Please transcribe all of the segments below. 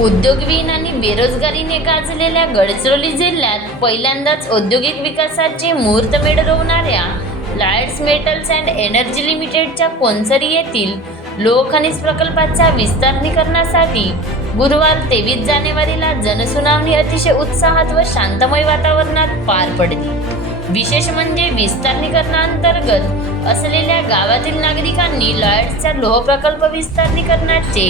उद्योगविहीन आणि बेरोजगारीने गाजलेल्या गडचिरोली जिल्ह्यात पहिल्यांदाच औद्योगिक विकासाची मुहूर्तमेढ रोवणाऱ्या लायड्स मेटल्स अँड एनर्जी लिमिटेडच्या कोनसरी येथील लोखनिज प्रकल्पाच्या विस्तारणीकरणासाठी गुरुवार तेवीस जानेवारीला जनसुनावणी अतिशय उत्साहात व शांतमय वातावरणात पार पडली. विशेष म्हणजे विस्तारणीकरणाअंतर्गत असलेल्या गावातील नागरिकांनी लॉयड्सचा लोह प्रकल्प विस्तारणीकरणाचे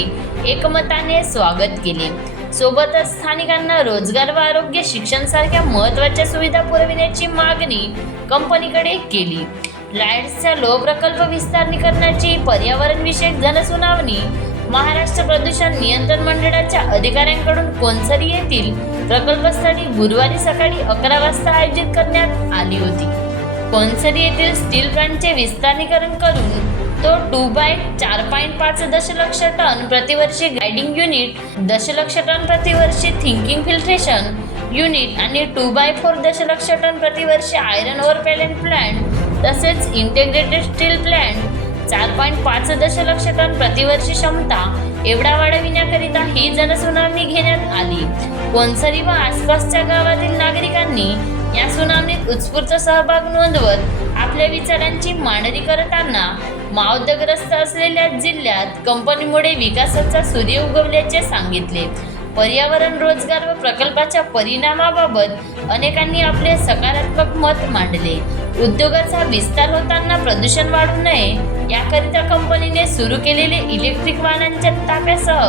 एकमताने स्वागत केले. सोबतच स्थानिकांना रोजगार व आरोग्य शिक्षण सारख्या महत्त्वाच्या सुविधा पुरविण्याची मागणी कंपनीकडे केली. लायड्सचा लोह प्रकल्प विस्तारणीकरणाची पर्यावरणविषयक जनसुनावणी महाराष्ट्र प्रदूषण नियंत्रण मंडळाच्या अधिकाऱ्यांकडून कोनसरी येथील प्रकल्पस्थळी गुरुवारी सकाळी अकरा वाजता आयोजित करण्यात आली होती. कोनसरी येथील स्टील प्लांटचे विस्तारीकरण करून तो टू बाय चार पॉईंट पाच दशलक्ष टन प्रतिवर्षी गायडिंग युनिट दशलक्ष टन प्रतिवर्षी थिंकिंग फिल्ट्रेशन युनिट आणि टू बाय फोर दशलक्ष टन प्रतिवर्षी आयरन ओर पॅलेंट प्लांट तसेच इंटेग्रेटेड स्टील प्लांट चार पॉईंट पाच दशलक्ष टन प्रतिवर्षी क्षमता एवढा वाढविण्याकरिता ही जनसुनावणी घेण्यात आली. कोनसरी व आसपासच्या गावातील नागरिकांनी या सुनावणीत उत्स्फूर्त सहभाग नोंदवत आपल्या विचारांची मांडणी करताना मावदग्रस्त असलेल्या जिल्ह्यात कंपनीमुळे विकासाचा सूर्य उगवल्याचे सांगितले. पर्यावरण रोजगार व प्रकल्पाच्या परिणामाबाबत अनेकांनी आपले सकारात्मक मत मांडले. उद्योगाचा विस्तार होताना प्रदूषण वाढू नये याकरिता कंपनीने सुरू केलेले इलेक्ट्रिक वाहनांच्या ताफ्यासह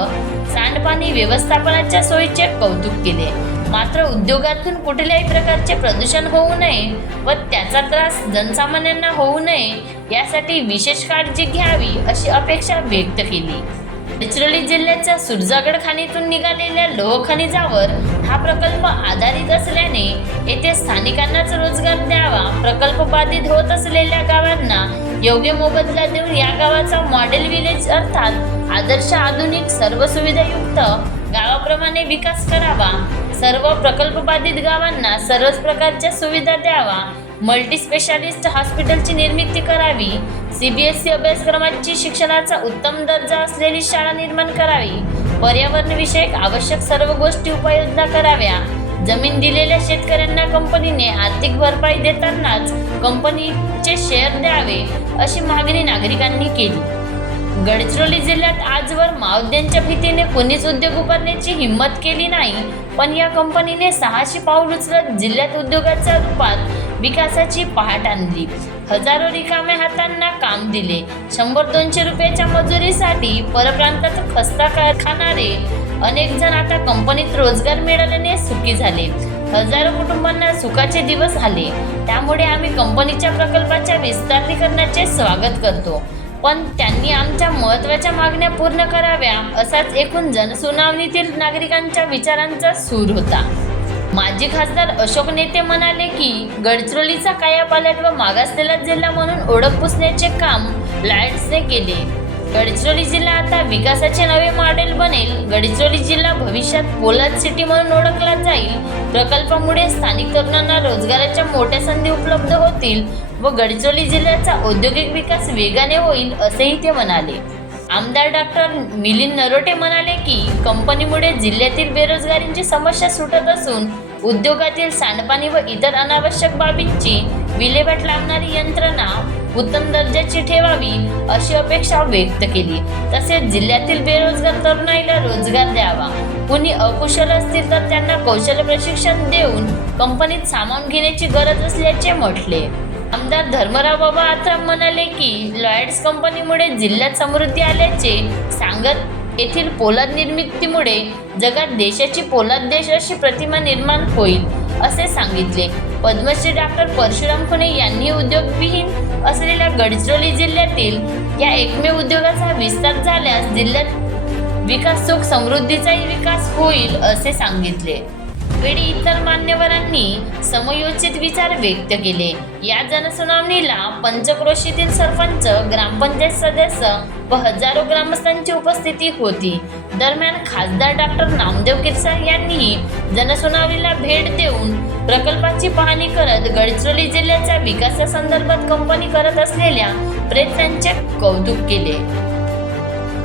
सांडपाणी व्यवस्थापनाच्या सोयीचे कौतुक केले. मात्र उद्योगातून कुठल्याही प्रकारचे प्रदूषण होऊ नये व त्याचा त्रास जनसामान्यांना होऊ नये यासाठी विशेष काळजी घ्यावी अशी अपेक्षा व्यक्त केली. गडचिरोली जिल्ह्याच्या सुरजागड खाणीतून निघालेल्या लोह खनिजावर हा प्रकल्प आधारित असल्याने येथे स्थानिकांनाच रोजगार द्यावा प्रकल्प बाधित होत असलेल्या गावांना योग्य मोबदला देऊन या गावाचा मॉडेल विलेज अर्थात आदर्श आधुनिक सर्व सुविधायुक्त गावाप्रमाणे विकास करावा. सर्व प्रकल्प बाधित गावांना सर्वच प्रकारच्या सुविधा द्यावा. मल्टी स्पेशालिस्ट हॉस्पिटलची निर्मिती करावी. सीबीएसई अभ्यासक्रमाची शिक्षणाचा उत्तम दर्जा असलेली शाळा निर्माण करावी. पर्यावरणविषयक आवश्यक सर्व गोष्टी उपाययोजना कराव्या. जमीन दिलेल्या शेतकऱ्यांना कंपनीने आर्थिक भरपाई देतानाच कंपनीचे शेअर द्यावे अशी मागणी नागरिकांनी केली. गडचिरोली जिल्ह्यात आजवर मावद्यांच्या भीतीने कोणीच उद्योग उभारण्याची हिंमत केली नाही पण या कंपनीने सहाशे पाऊल उचलत जिल्ह्यात उद्योगाच्या रूपात विकासाची पहाट आणली. हजारो रिकाम्या हातांना काम दिले. शंभर दोनशे रुपयाच्या मजुरीसाठी परप्रांतात खस्ता खाणारे अनेक जण आता कंपनीत रोजगार मिळाल्याने सुखी झाले. हजारो कुटुंबांना सुखाचे दिवस आले. त्यामुळे आम्ही कंपनीच्या प्रकल्पाच्या विस्तारीकरणाचे स्वागत करतो. पण त्यांनी आमच्या महत्त्वाच्या मागण्या पूर्ण कराव्या असाच एकूण जनसुनावणीतील नागरिकांच्या विचारांचा सूर होता. माजी खासदार अशोक नेते म्हणाले की गडचिरोलीचा कायापालट व मागासलेला जिल्हा म्हणून ओळख पुसण्याचे काम लायड्सने केले. गडचिरोली जिल्हा आता विकासाचे नवे मॉडेल बनेल. गडचिरोली जिल्हा भविष्यात पोलाद सिटी म्हणून ओळखला जाईल. प्रकल्पामुळे स्थानिक तरुणांना रोजगाराच्या मोठ्या संधी उपलब्ध होतील व गडचिरोली जिल्ह्याचा औद्योगिक विकास वेगाने होईल असेही ते म्हणाले. आमदार डॉक्टर मिलिंद नरोटे म्हणाले की कंपनीमुळे जिल्ह्यातील बेरोजगारींची समस्या सुटत असून उद्योगातील सांडपाणी व इतर अनावश्यक बाबींची विल्हेवाट लावणारी यंत्रणा उत्तम दर्जाची ठेवावी अशी अपेक्षा व्यक्त केली. तसेच जिल्ह्यातील बेरोजगार तरुणाईला रोजगार द्यावा. कुणी अकुशल असतील तर त्यांना कौशल्य प्रशिक्षण देऊन कंपनीत सामावून घेण्याची गरज असल्याचे म्हटले. आमदार धर्मराव बाबा आत्राम म्हणाले की लॉयड्स कंपनीमुळे जिल्ह्यात समृद्धी आल्याचे सांगत येथील पोलाद निर्मितीमुळे जगात देशाची पोलाद देश अशी प्रतिमा निर्माण होईल असे सांगितले. पद्मश्री डॉक्टर परशुराम खुने यांनी उद्योगविहीन असलेल्या गडचिरोली जिल्ह्यातील या एकमेव उद्योगाचा विस्तार झाल्यास जिल्ह्यात विकास सुख समृद्धीचाही विकास होईल असे सांगितले. वेळी इतर मान्यवरांनी समयोचित विचार व्यक्त केले. या जनसुनावणीला पंचक्रोशीतील सरपंच ग्रामपंचायत सदस्य व हजारो ग्रामस्थांची उपस्थिती होती. दरम्यान खासदार डॉक्टर नामदेव किरसाळ यांनीही जनसुनावणीला भेट देऊन प्रकल्पाची पाहणी करत गडचिरोली जिल्ह्याच्या विकासासंदर्भात कंपनी करत असलेल्या प्रयत्नांचे कौतुक केले.